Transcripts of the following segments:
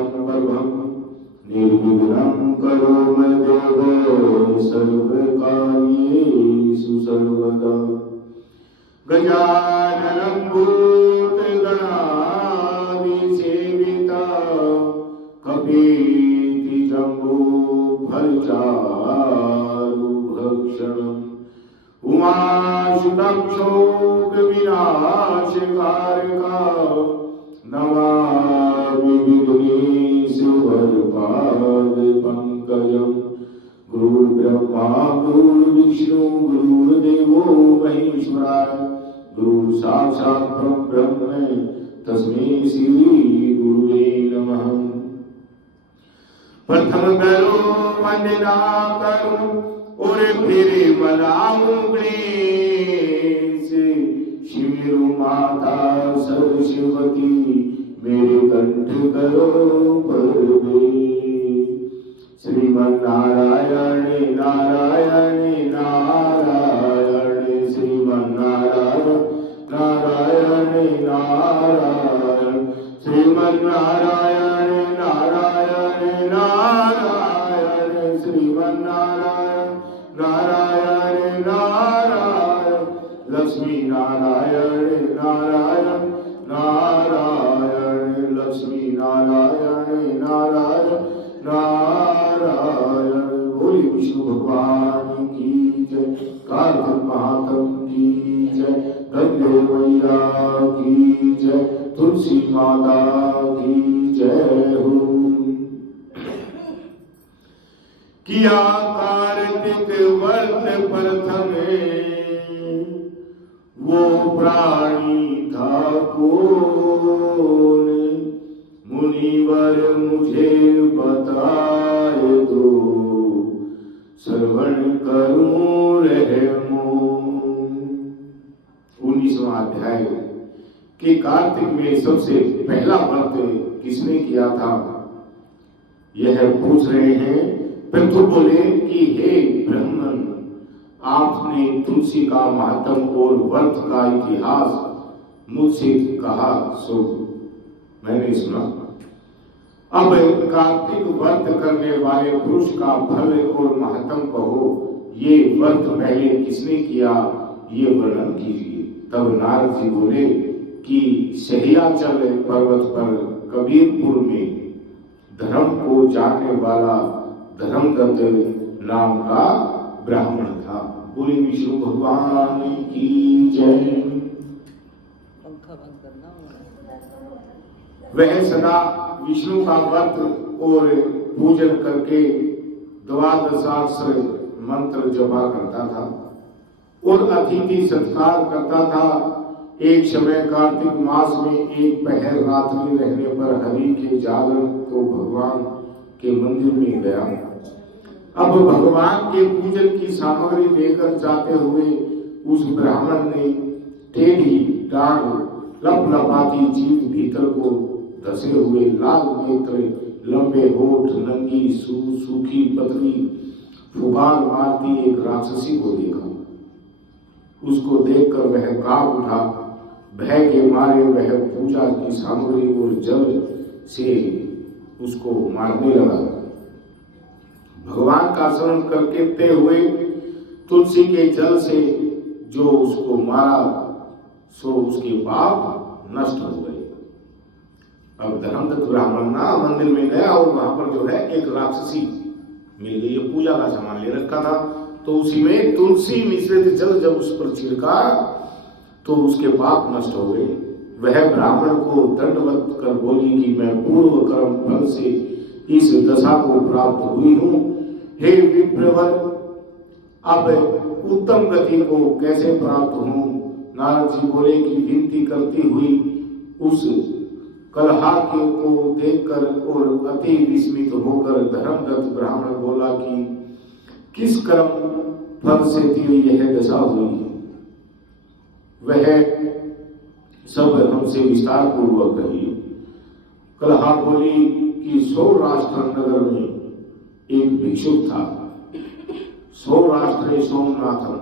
संप्रभं निर्विघ्नं करोमि देव सर्वकार्येषु सर्वदा। गजाननं भूतगणादिसेविता कपीति जम्बूफलचारुभक्षणम् उमासुतक्षोभविनाशकारका नमामि विघ्नेश्वरपादपङ्कजम्। गुरुर्ब्रह्मा गुरुर्विष्णु गुरुर्देवो महेश्वरः गुरुः साक्षात् परब्रह्म तस्मै श्री गुरुवे नमः। प्रथम करो वंदना करो और फिर मनाऊं गणेश। शिव माता सरस्वती मेरे कंठ करो प्रवेश। श्रीमन्नारायण नारायण नारायण श्रीमन्नारायण नारायण नारायण श्रीमन्नारायण नारायण नारायण श्रीमन्नारायण नारायण नारायण लक्ष्मी नारायण नारायण नारायण लक्ष्मी नारायण नारायण नारायण। बोले विष्णु भगवान की जय, कार्तिक महात्म की जय, गंगे मैया की जय, तुलसी माता की जय हो। किया कार्तिक व्रत प्रथम वो प्राणी था कौन। मुनिवर मुझे बताए दो श्रवण करूं रहमो। 19वां अध्याय कि कार्तिक में सबसे पहला व्रत किसने किया था यह पूछ रहे हैं। पृथु बोले कि हे ब्राह्मण, आपने तुलसी का महत्व और व्रत का इतिहास मुझसे कहा सो मैंने सुना। अब कार्तिक व्रत करने वाले पुरुष का फल और महत्व कहो। ये व्रत पहले किसने किया ये वर्णन कीजिए। तब नारद जी बोले कि सह्याचल पर्वत पर कबीरपुर में धर्म को जानने वाला धर्मदत्त नाम का ब्राह्मण था। बोले विष्णु भगवान की जय। वह सदा विष्णु का व्रत और पूजन करके द्वादशास्त्र मंत्र जपा करता था और अतिथि सत्कार करता था। एक समय कार्तिक मास में एक पहर रात्रि रहने पर हरि के जागरण को भगवान के मंदिर में गया। अब भगवान के पूजन की सामग्री लेकर जाते हुए उस ब्राह्मण ने टेढ़ी डांड लपलपाती जीभ भीतर को धसे हुए लाल नेत्र लंबे होठ नंगी सूखी पतली फुबार मारती एक राक्षसी को देखा। उसको देखकर वह कांप उठा। भय के मारे वह पूजा की सामग्री और जल से उसको मारने लगा। भगवान का स्मरण करते हुए तुलसी के जल से जो उसको मारा सो उसके पाप नष्ट हो गए। अब धर्मदत्त ब्राह्मण ना मंदिर में गया और वहां पर जो है एक राक्षसी मिल गई। ये पूजा का सामान ले रखा था तो उसी में तुलसी मिश्रित जल जब उस पर छिड़का तो उसके पाप नष्ट हो गए। वह ब्राह्मण को दंडवत कर बोली कि मैं पूर्व कर्म फल से इस दशा को प्राप्त हुई हूं। हे विप्रवर, अब उत्तम गति को कैसे प्राप्त हूं। नारद जी बोले कि विनती करती हुई उस कलहा को देखकर और अति विस्मित होकर धर्मदत्त ब्राह्मण बोला कि किस कर्म फल से तेरी यह दशा हुई है। वह सब हमसे विस्तार पूर्वक कही। कलहा बोली कि सौराष्ट्र नगर में एक भिक्षुक था। सौराष्ट्र सोमनाथम,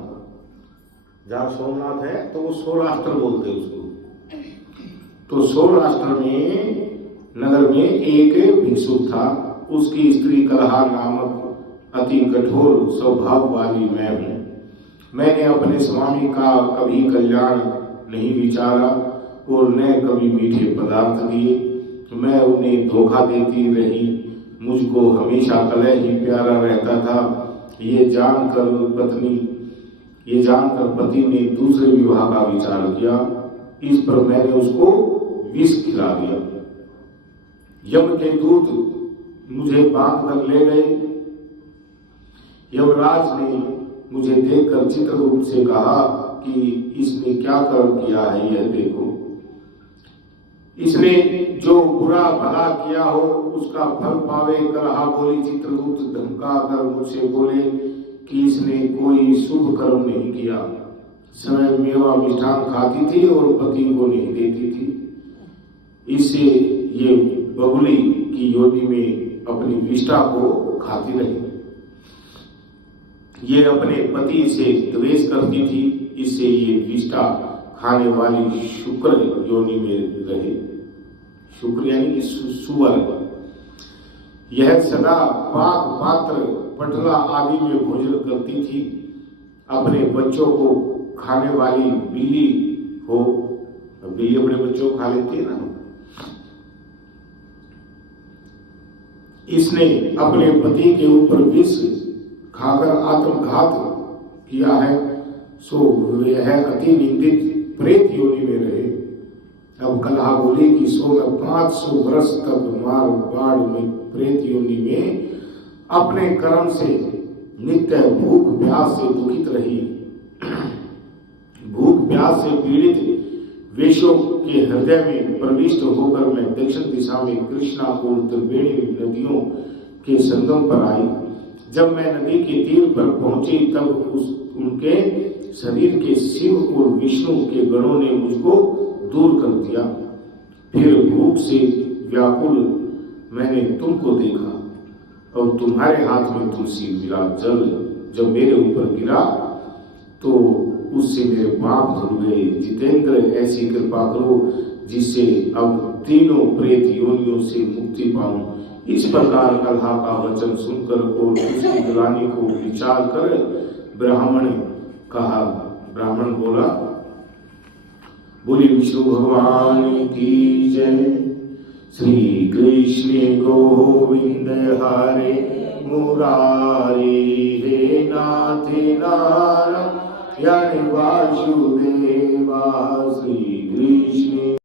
जहाँ सोमनाथ है तो वो सौराष्ट्र बोलते उसको। तो सौराष्ट्र में नगर में एक भिक्षुक था। उसकी स्त्री कलहा नामक अति कठोर स्वभाव वाली मैं हूँ। मैंने अपने स्वामी का कभी कल्याण नहीं विचारा और न कभी मीठे पदार्थ दिए। मैं उन्हें धोखा देती रही। मुझको हमेशा कलह ही प्यारा रहता था। ये जानकर पति ने दूसरे विवाह का विचार किया। इस पर मैंने उसको विष खिला दिया। यम के दूत मुझे बांध कर ले गए। यमराज ने मुझे देखकर चित्रगुप्त से कहा कि इसने क्या कर किया है, यह देखो। इसने जो बुरा भला किया हो उसका फल पावे। कलहा बोली। चित्रगुप्त धमका कर मुझसे बोले कि इसने कोई शुभ कर्म नहीं किया। स्वयं मेवा मिष्ठान खाती थी और पति को नहीं देती थी। इससे ये बगुली की योनि में अपनी विष्ठा को खाती रही। ये अपने पति से द्वेष करती थी। इससे ये विष्ठा खाने वाली शुक्र योनि में रहे। शुक्र यानी कि सुअर। यह सदा पाक पात्र पटला आदि में भोजन करती थी। अपने बच्चों को खाने वाली बिल्ली हो। बिल्ली अपने बच्चों को खा लेती है ना। इसने अपने पति के ऊपर विष खाकर आत्मघात किया है। सो यह अति निंदित प्रेत योनि में रहे। अब कलहा बोली कि सो मैं 500 वर्ष तक मार बाढ़ में प्रेत योनि में अपने कर्म से नित्य भूख प्यास से दुखित रही। भूख प्यास से पीड़ित वेशों के हृदय में प्रविष्ट होकर मैं दक्षिण दिशा में कृष्णा और त्रिवेणी नदियों के संगम पर आई। जब मैं नदी के तीर पर पहुंची तब उनके शरीर के शिव और विष्णु के गणों ने मुझको दूर कर दिया। फिर भूख से व्याकुल मैंने तुमको देखा और तुम्हारे हाथ में तुलसी मिला जल जब मेरे ऊपर गिरा तो उससे मेरे पाप धुल गए। जितेंद्र ऐसी कृपा करो जिससे अब तीनों प्रेत योनियों से मुक्ति पाऊं। इस प्रकार कलहा का वचन सुनकर और उसकी ग्लानि को विचार कर ब्राह्मण बोला, बोली विष्णु भगवान की जय। श्री कृष्ण गोविंद हरे मुरारी हे नाथ नारायण वासुदेव